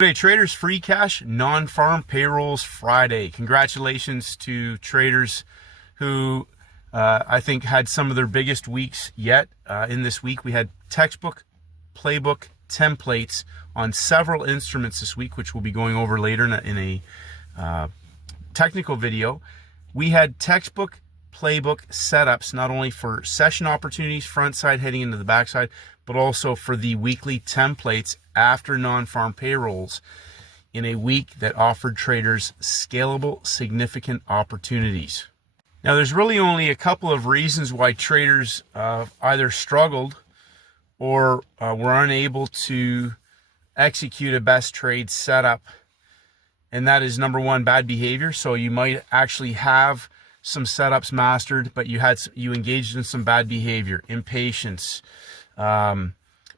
Today, traders free cash, non-farm payrolls Friday. Congratulations to traders who I think had some of their biggest weeks yet. In this week, we had textbook, playbook, templates on several instruments this week, which we'll be going over later in a technical video. We had textbook, playbook setups, not only for session opportunities, front side heading into the backside, but also for the weekly templates after non-farm payrolls in a week that offered traders scalable, significant opportunities. Now, there's really only a couple of reasons why traders either struggled or were unable to execute a best trade setup. And that is, number one, bad behavior. So you might actually have some setups mastered, but you engaged in some bad behavior, impatience,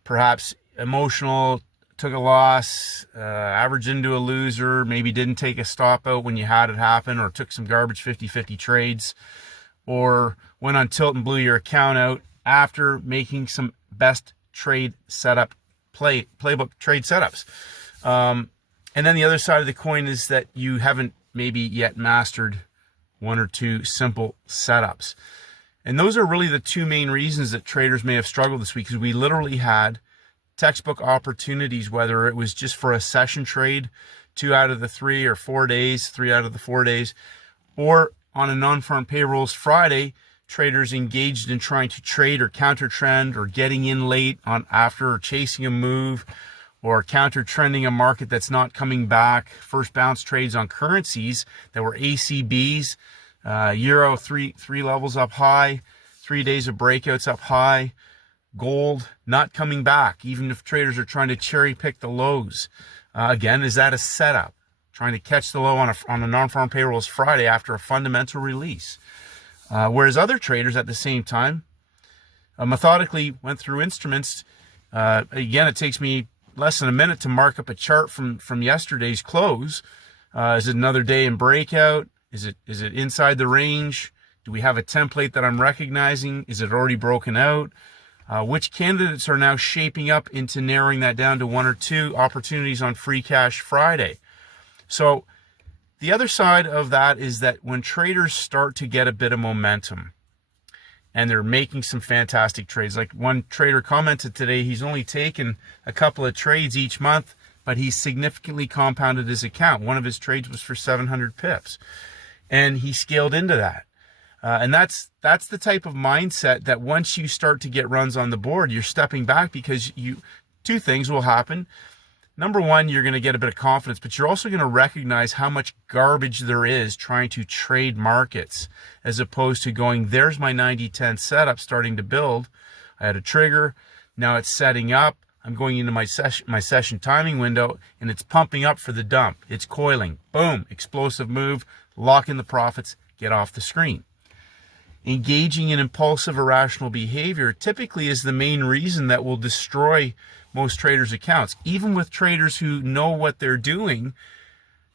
perhaps emotional, took a loss, averaged into a loser, maybe didn't take a stop out when you had it happen, or took some garbage 50-50 trades, or went on tilt and blew your account out after making some best trade setup, playbook trade setups. And then the other side of the coin is that you haven't maybe yet mastered one or two simple setups. And those are really the two main reasons that traders may have struggled this week, because we literally had textbook opportunities, whether it was just for a session trade, 2 out of the 3 or 4 days, 3 out of the 4 days, or on a non-farm payrolls Friday, traders engaged in trying to trade or counter trend, or getting in late on after, or chasing a move, or counter trending a market that's not coming back. First bounce trades on currencies that were ACBs, euro three levels up high, 3 days of breakouts up high, gold not coming back, even if traders are trying to cherry pick the lows. Again, is that a setup? Trying to catch the low on a non-farm payrolls Friday after a fundamental release. Whereas other traders at the same time methodically went through instruments. Again, it takes me less than a minute to mark up a chart from yesterday's close. Is it another day in breakout? Is it inside the range? Do we have a template that I'm recognizing? Is it already broken out? Which candidates are now shaping up into narrowing that down to 1 or 2 opportunities on free cash Friday? So the other side of that is that when traders start to get a bit of momentum and they're making some fantastic trades, like one trader commented today, he's only taken a couple of trades each month, but he's significantly compounded his account. One of his trades was for 700 pips, and he scaled into that. And that's the type of mindset that once you start to get runs on the board, you're stepping back, because two things will happen. Number one, you're going to get a bit of confidence, but you're also going to recognize how much garbage there is trying to trade markets, as opposed to going, there's my 90-10 setup starting to build. I had a trigger. Now it's setting up. I'm going into my session timing window, and it's pumping up for the dump. It's coiling. Boom. Explosive move. Lock in the profits. Get off the screen. Engaging in impulsive, irrational behavior typically is the main reason that will destroy most traders' accounts. Even with traders who know what they're doing,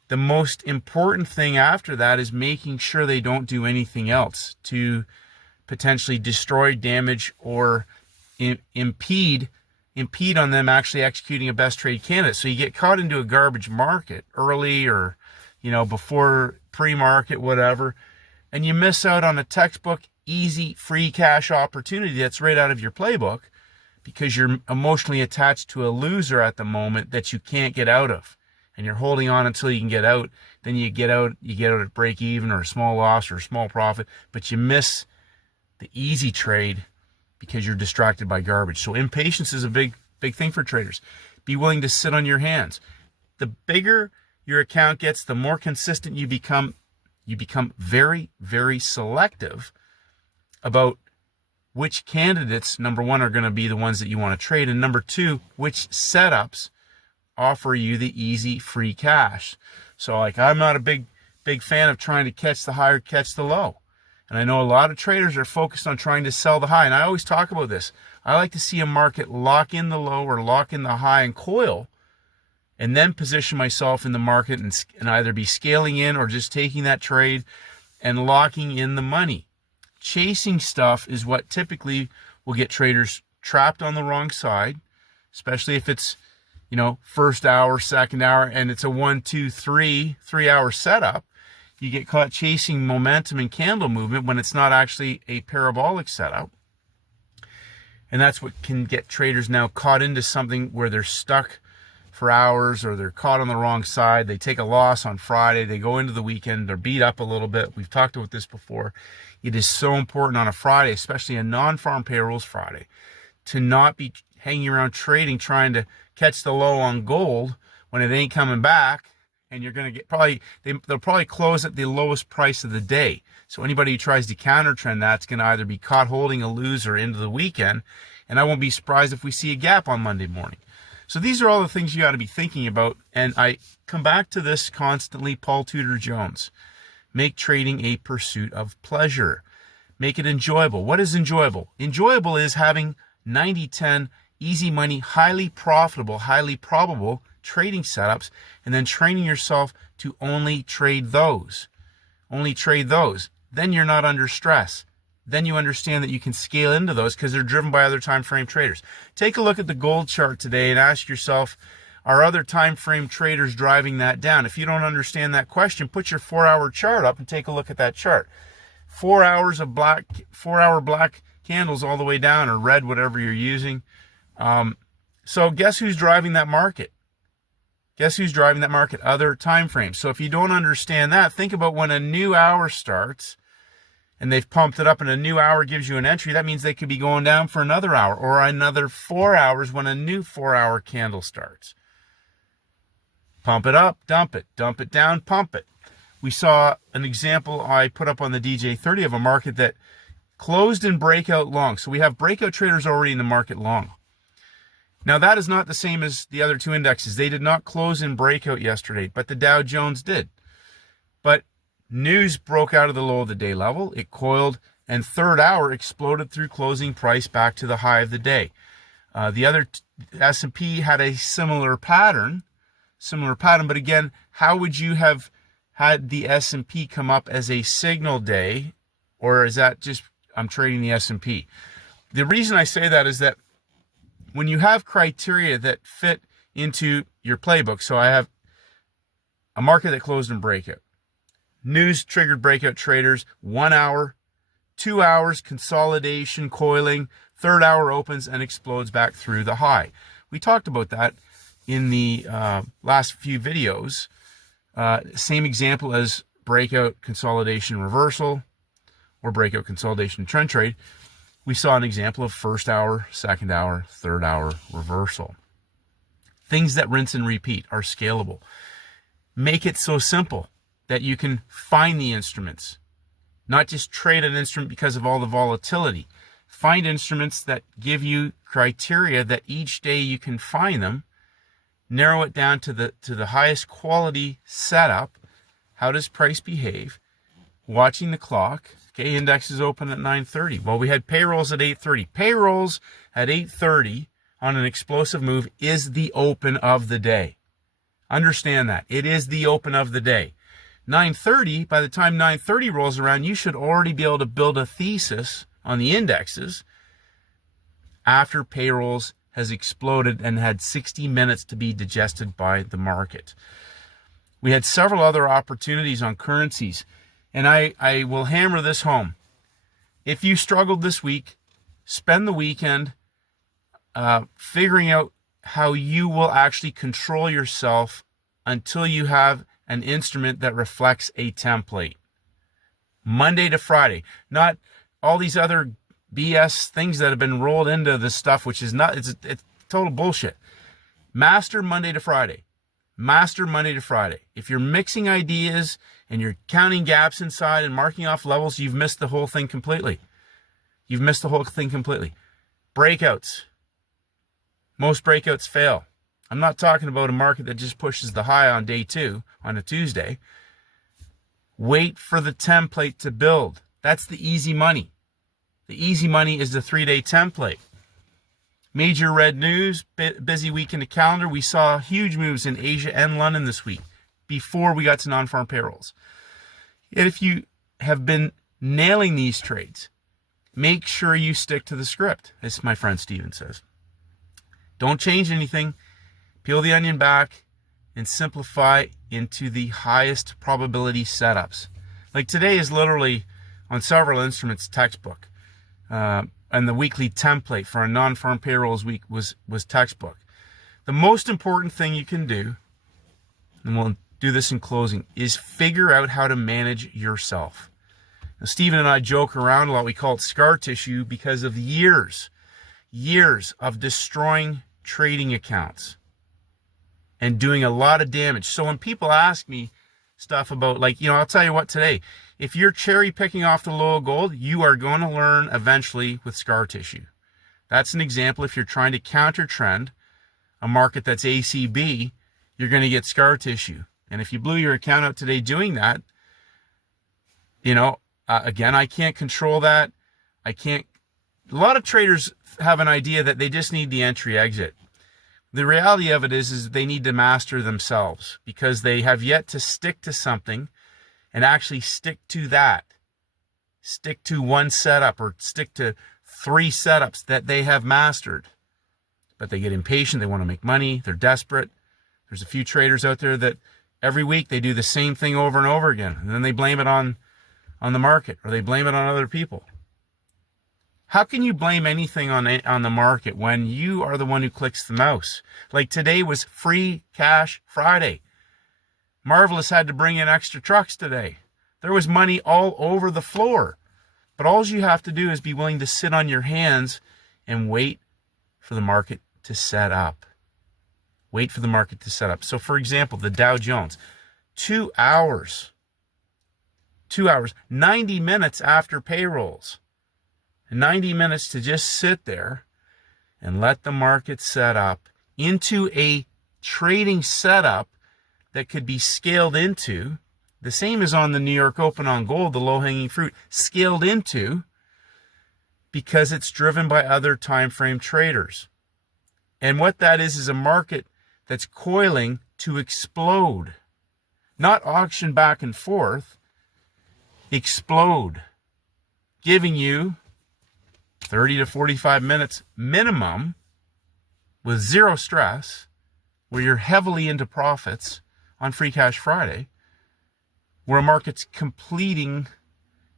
the most important thing after that is making sure they don't do anything else to potentially destroy, damage, or impede on them actually executing a best trade candidate. So you get caught into a garbage market early, or before pre-market, whatever, and you miss out on a textbook, easy, free cash opportunity that's right out of your playbook, because you're emotionally attached to a loser at the moment that you can't get out of, and you're holding on until you can get out. Then you get out at break even, or a small loss, or a small profit, but you miss the easy trade because you're distracted by garbage. So impatience is a big thing for traders. Be willing to sit on your hands. The bigger your account gets, the more consistent you become. You become very, very selective about which candidates, number one, are going to be the ones that you want to trade, and number two, which setups offer you the easy free cash. So, like, I'm not a big fan of trying to catch the high or catch the low. And I know a lot of traders are focused on trying to sell the high, and I always talk about this. I like to see a market lock in the low or lock in the high and coil, and then position myself in the market and either be scaling in or just taking that trade and locking in the money. Chasing stuff is what typically will get traders trapped on the wrong side, especially if it's first hour, second hour, and it's a 1, 2, 3-hour setup, you get caught chasing momentum and candle movement when it's not actually a parabolic setup. And that's what can get traders now caught into something where they're stuck for hours, or they're caught on the wrong side. They take a loss on Friday. They go into the weekend. They're beat up a little bit. We've talked about this before. It is so important on a Friday, especially a non-farm payrolls Friday, to not be hanging around trading, trying to catch the low on gold when it ain't coming back. And you're going to get they'll probably close at the lowest price of the day. So anybody who tries to counter trend that's going to either be caught holding a loser into the weekend, and I won't be surprised if we see a gap on Monday morning. So these are all the things you got to be thinking about. And I come back to this constantly, Paul Tudor Jones. Make trading a pursuit of pleasure. Make it enjoyable. What is enjoyable? Enjoyable is having 90-10, easy money, highly profitable, highly probable trading setups, and then training yourself to only trade those. Only trade those. Then you're not under stress. Then you understand that you can scale into those because they're driven by other time frame traders. Take a look at the gold chart today and ask yourself, are other time frame traders driving that down? If you don't understand that question, put your 4-hour chart up and take a look at that chart. 4 hours of 4-hour black candles all the way down, or red, whatever you're using. So guess who's driving that market? Guess who's driving that market? Other time frames. So if you don't understand that, think about when a new hour starts and they've pumped it up and a new hour gives you an entry. That means they could be going down for another hour or another 4 hours when a new 4-hour candle starts. Pump it up, dump it down, pump it. We saw an example I put up on the DJ30 of a market that closed in breakout long. So we have breakout traders already in the market long. Now, that is not the same as the other two indexes. They did not close in breakout yesterday, but the Dow Jones did. But news broke out of the low of the day level. It coiled, and third hour exploded through closing price back to the high of the day. The other S&P had a similar pattern. But again, how would you have had the S&P come up as a signal day, or is that just I'm trading the S&P? The reason I say that is that when you have criteria that fit into your playbook, so I have a market that closed in breakout, news triggered breakout traders, 1 hour, 2 hours, consolidation, coiling, third hour opens and explodes back through the high. We talked about that in the last few videos. Same example as breakout, consolidation, reversal, or breakout, consolidation, trend trade. We saw an example of first hour, second hour, third hour reversal. Things that rinse and repeat are scalable. Make it so simple that you can find the instruments, not just trade an instrument because of all the volatility. Find instruments that give you criteria that each day you can find them. Narrow it down to the highest quality setup. How does price behave? Watching the clock. Okay, index is open at 9:30. Well, we had payrolls at 8:30. Payrolls at 8:30 on an explosive move is the open of the day. Understand that. It is the open of the day. 9:30, by the time 9:30 rolls around, you should already be able to build a thesis on the indexes after payrolls has exploded and had 60 minutes to be digested by the market. We had several other opportunities on currencies. And I will hammer this home. If you struggled this week, spend the weekend figuring out how you will actually control yourself until you have an instrument that reflects a template. Monday to Friday. Not all these other BS things that have been rolled into this stuff, which is not, it's total bullshit. Master Monday to Friday. Master Monday to Friday. If you're mixing ideas and you're counting gaps inside and marking off levels, you've missed the whole thing completely. You've missed the whole thing completely. Breakouts. Most breakouts fail. I'm not talking about a market that just pushes the high on day 2 on a Tuesday. Wait for the template to build. That's the easy money. The easy money is the 3-day template. Major red news, busy week in the calendar. We saw huge moves in Asia and London this week before we got to non-farm payrolls. Yet if you have been nailing these trades, make sure you stick to the script, as my friend Steven says. Don't change anything. Peel the onion back and simplify into the highest probability setups. Like today is literally on several instruments textbook. And the weekly template for a non-farm payrolls week was textbook. The most important thing you can do, and we'll do this in closing, is figure out how to manage yourself. Now, Stephen and I joke around a lot. We call it scar tissue because of years of destroying trading accounts and doing a lot of damage. So when people ask me stuff about, like, I'll tell you what today, if you're cherry picking off the low gold, you are going to learn eventually with scar tissue. That's an example. If you're trying to counter trend a market that's ACB, you're going to get scar tissue. And if you blew your account out today doing that, again, I can't control that. A lot of traders have an idea that they just need the entry exit. The reality of it is they need to master themselves, because they have yet to stick to something and actually stick to that. Stick to one setup or stick to 3 setups that they have mastered. But they get impatient. They want to make money. They're desperate. There's a few traders out there that every week they do the same thing over and over again. And then they blame it on the market, or they blame it on other people. How can you blame anything on the market when you are the one who clicks the mouse? Like today was Free Cash Friday. Marvelous had to bring in extra trucks today. There was money all over the floor. But all you have to do is be willing to sit on your hands and wait for the market to set up. Wait for the market to set up. So for example, the Dow Jones, 2 hours, 90 minutes after payrolls, 90 minutes to just sit there and let the market set up into a trading setup that could be scaled into. The same as on the New York Open on gold, the low-hanging fruit, scaled into, because it's driven by other time frame traders. And what that is a market that's coiling to explode. Not auction back and forth, explode. Giving you 30 to 45 minutes minimum with zero stress, where you're heavily into profits on Free Cash Friday, where a market's completing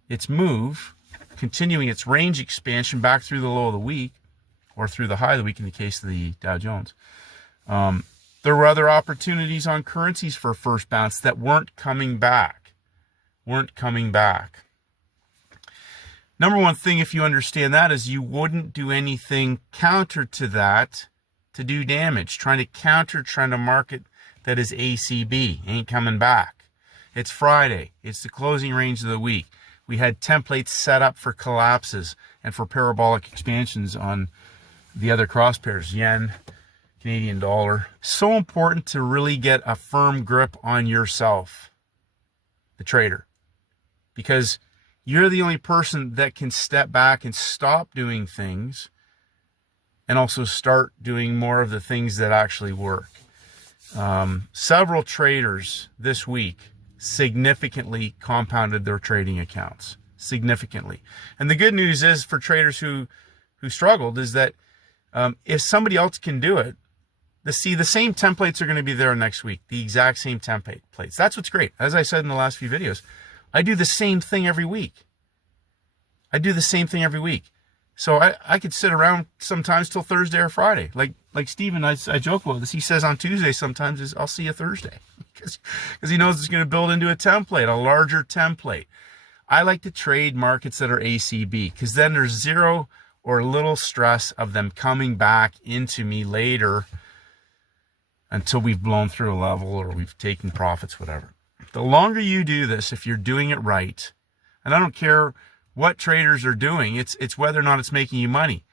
its move, continuing its range expansion back through the low of the week, or through the high of the week in the case of the Dow Jones. There were other opportunities on currencies for first bounce that weren't coming back. Number one thing, if you understand that, is you wouldn't do anything counter to that to do damage. Trying to counter trend a market that is ACB, ain't coming back. It's Friday. It's the closing range of the week. We had templates set up for collapses and for parabolic expansions on the other cross pairs, yen, Canadian dollar. So important to really get a firm grip on yourself, the trader, because you're the only person that can step back and stop doing things and also start doing more of the things that actually work. Several traders this week significantly compounded their trading accounts. Significantly. And the good news is for traders who struggled is that if somebody else can do it, the same templates are going to be there next week. The exact same templates. That's what's great. As I said in the last few videos, I do the same thing every week. So I could sit around sometimes till Thursday or Friday. Like Steven, I joke about this. He says on Tuesday sometimes I'll see you Thursday. Because he knows it's going to build into a template, a larger template. I like to trade markets that are ACB, because then there's zero or little stress of them coming back into me later until we've blown through a level or we've taken profits, whatever. The longer you do this, if you're doing it right, and I don't care what traders are doing, it's whether or not it's making you money.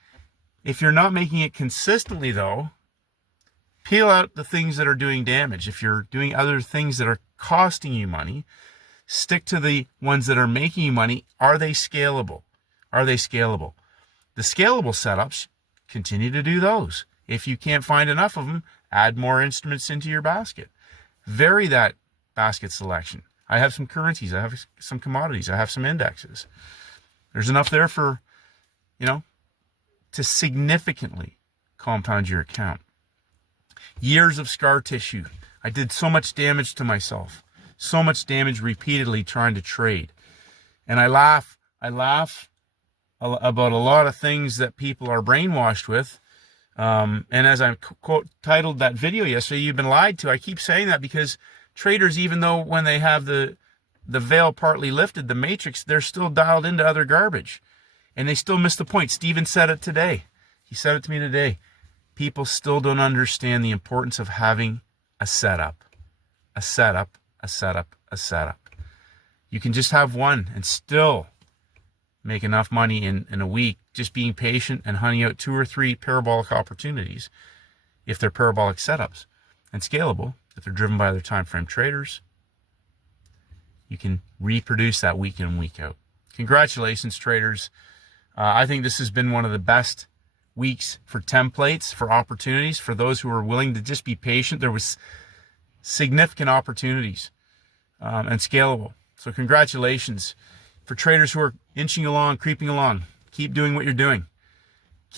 If you're not making it consistently, though, peel out the things that are doing damage. If you're doing other things that are costing you money, stick to the ones that are making you money. Are they scalable? The scalable setups, continue to do those. If you can't find enough of them, add more instruments into your basket. Vary that basket selection. I have some currencies. I have some commodities. I have some indexes. There's enough there for, to significantly compound your account. Years of scar tissue. I did so much damage to myself, so much damage repeatedly trying to trade. And I laugh about a lot of things that people are brainwashed with. And as I quote titled that video yesterday, you've been lied to. I keep saying that because traders, even though when they have the veil partly lifted, the matrix, they're still dialed into other garbage. And they still miss the point. Steven said it today. He said it to me today. People still don't understand the importance of having a setup. A setup, a setup, a setup. You can just have one and still make enough money in a week just being patient and hunting out 2 or 3 parabolic opportunities if they're parabolic setups, and scalable if they're driven by other time frame traders. You can reproduce that week in, week out. Congratulations, traders. I think this has been one of the best weeks for templates, for opportunities, for those who are willing to just be patient. There was significant opportunities and scalable. So congratulations. For traders who are inching along, creeping along, keep doing what you're doing.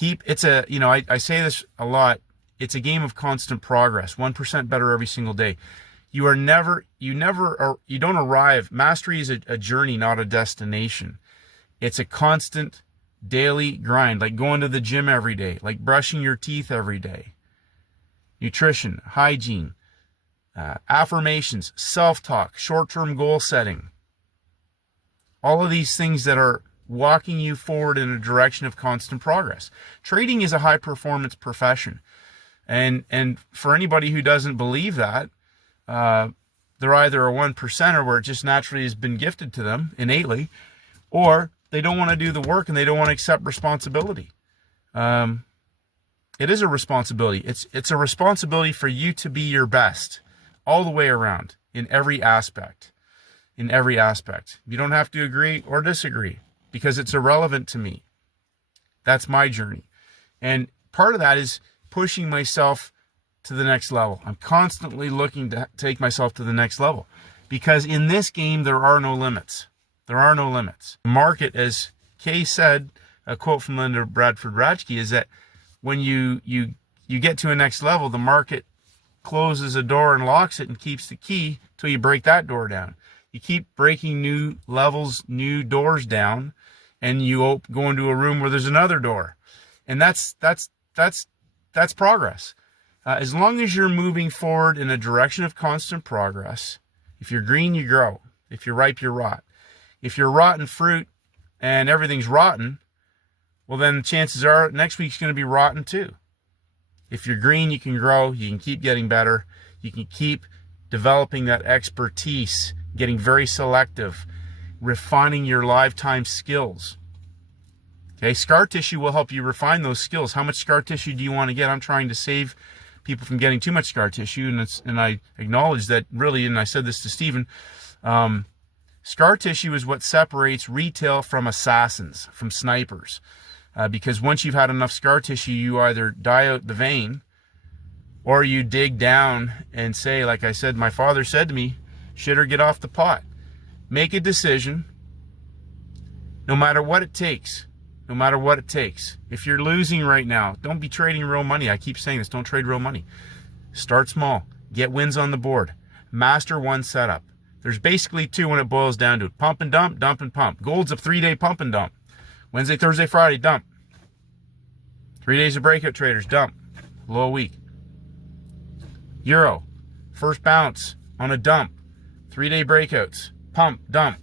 I say this a lot, it's a game of constant progress, 1% better every single day. You don't arrive. Mastery is a journey, not a destination. It's a constant daily grind, like going to the gym every day, like brushing your teeth every day. Nutrition, hygiene, affirmations, self-talk, short-term goal setting. All of these things that are walking you forward in a direction of constant progress. Trading is a high-performance profession. And for anybody who doesn't believe that, they're either a 1%er where it just naturally has been gifted to them innately, or they don't want to do the work and they don't want to accept responsibility. It is a responsibility. It's a responsibility for you to be your best all the way around in every aspect. In every aspect. You don't have to agree or disagree because it's irrelevant to me. That's my journey. And part of that is pushing myself to the next level. I'm constantly looking to take myself to the next level because in this game, there are no limits. There are no limits. The market, as Kay said, a quote from Linda Bradford Ratchke, is that when you get to a next level, the market closes a door and locks it and keeps the key till you break that door down. You keep breaking new levels, new doors down, and you go into a room where there's another door. And that's progress. As long as you're moving forward in a direction of constant progress, if you're green, you grow. If you're ripe, you rot. If you're rotten fruit and everything's rotten, well, then chances are next week's going to be rotten too. If you're green, you can grow. You can keep getting better. You can keep developing that expertise, getting very selective, refining your lifetime skills. Okay, scar tissue will help you refine those skills. How much scar tissue do you want to get? I'm trying to save people from getting too much scar tissue, and I acknowledge that really, and I said this to Steven, scar tissue is what separates retail from assassins, from snipers. Because once you've had enough scar tissue, you either die out the vein or you dig down and say, like I said, my father said to me, shit or get off the pot. Make a decision, no matter what it takes. No matter what it takes. If you're losing right now, don't be trading real money. I keep saying this, don't trade real money. Start small. Get wins on the board. Master one setup. There's basically 2 when it boils down to it. Pump and dump, dump and pump. Gold's a 3-day pump and dump. Wednesday, Thursday, Friday, dump. 3 days of breakout traders, dump. Low week. Euro, first bounce on a dump. 3-day breakouts, pump, dump.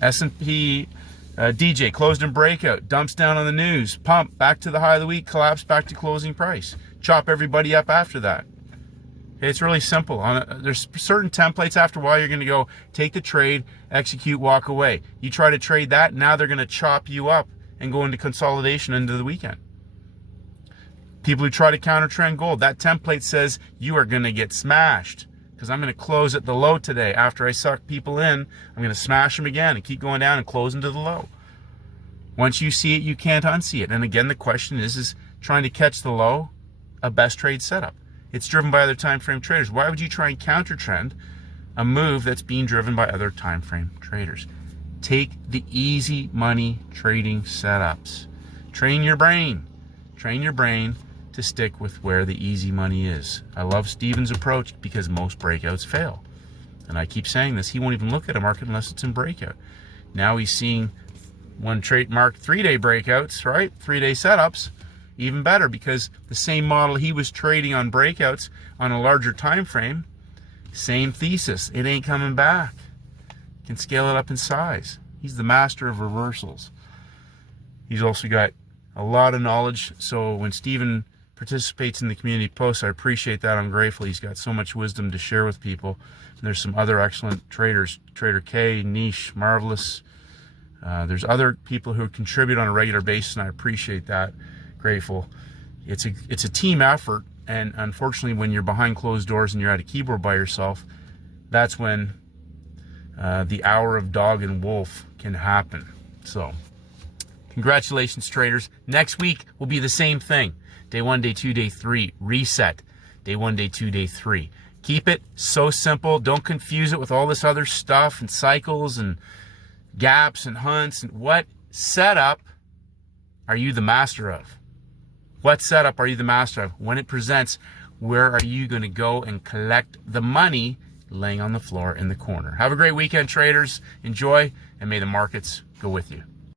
S&P DJ closed in breakout, dumps down on the news, pump, back to the high of the week, collapse back to closing price. Chop everybody up after that. Okay, it's really simple. There's certain templates after a while you're going to go take the trade, execute, walk away. You try to trade that, now they're going to chop you up and go into consolidation into the weekend. People who try to counter trend gold, that template says you are going to get smashed. Because I'm going to close at the low today. After I suck people in, I'm going to smash them again and keep going down and close into the low. Once you see it, you can't unsee it. And again, the question is trying to catch the low, a best trade setup. It's driven by other time frame traders. Why would you try and counter trend a move that's being driven by other time frame traders? Take the easy money trading setups. Train your brain. Train your brain to stick with where the easy money is. I love Steven's approach because most breakouts fail. And I keep saying this, he won't even look at a market unless it's in breakout. Now he's seeing one trademark 3-day breakouts, right? 3-day setups, even better, because the same model he was trading on breakouts on a larger time frame, same thesis, it ain't coming back. Can scale it up in size. He's the master of reversals. He's also got a lot of knowledge, so when Steven participates in the community posts, I appreciate that. I'm grateful. He's got so much wisdom to share with people. And there's some other excellent traders, Trader K, Niche, Marvelous. There's other people who contribute on a regular basis, and I appreciate that. Grateful. It's a team effort, and unfortunately when you're behind closed doors and you're at a keyboard by yourself, that's when the hour of dog and wolf can happen. So congratulations, traders. Next week will be the same thing. Day 1, day 2, day 3, reset. Day 1, day 2, day 3. Keep it so simple. Don't confuse it with all this other stuff and cycles and gaps and hunts. And what setup are you the master of? What setup are you the master of? When it presents, where are you going to go and collect the money laying on the floor in the corner? Have a great weekend, traders. Enjoy, and may the markets go with you.